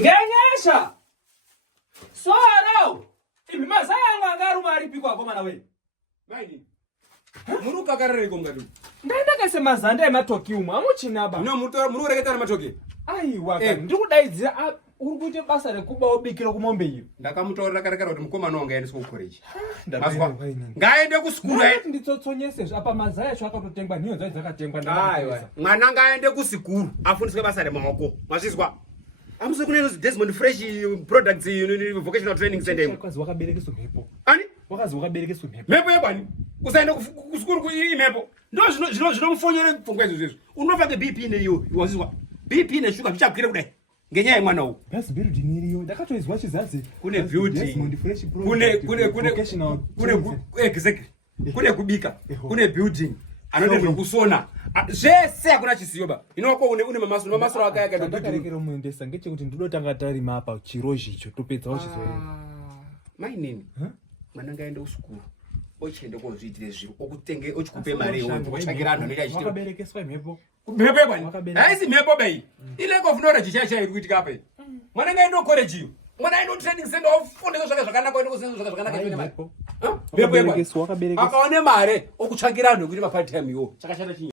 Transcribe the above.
Ngenyesha. Swara. Ibi mazanga ngaru mari pikwa kwa mana wewe. Maini. Muruka karere ngadu. Ndaenda kase mazanda ematoki umwe amuchinaba. No murureketa matoki. Ai waka ndikudaidzira uri kuite basa rekuba ubikira kumombe iyo. Ndakamutorera karekara kuti mukoma nonga aende ku college. Mazwa. Ngaende ku school ai. Nditsotsonyese apa mazaya acho akatotengwa niyo dzakatengwa ndakatengwa. Mwana ngaende ku school afundiswe basa remaoko. Mazvizwa. Amuse kune Desmond Fresh products vocational training center. Wakazi wakaberekeswa mhepo. Ani? Wakazi wakaberekeswa mhepo. Mhepo yebani? Kusaenda ku school ku imhepo. Ndo zvinomufonyere pfungwa izvo. Unofake BP neyo. Wazizwa. BP ne sugar zvichakwira kudai. Ngenyaya yemwana uyu. Basi building iriyo. Ndakatoizwa chizazi. Kune building. Kune exactly. Kune kubika. Kune building. Anoite zvokusona. Zvese hakuna chisiyoba. Inoko une mamasoro akayaka ndakarekera muendesa ngechekuti ndinotanga tarima apa chirozhi icho topedza uchizoenda. Mainini. Mwana ngaende kuskuru. Ochiende kozviitire zviro okutenge ochikupe mari otsvagira anhu anoita achiti. Wakaberekeswa mhepo. Mhepo bani? Haisi mhepo bei. Ile ko funora chichaya kuitika apa. Mwana ngaende college iyo. Mwana aende training center ofundiswa zvakanaka oende kusenza zvakanaka ine mari. Mhepo bani? Akaone mari okutsvagira anhu kuti ma part time yo. Chakashata chinyi.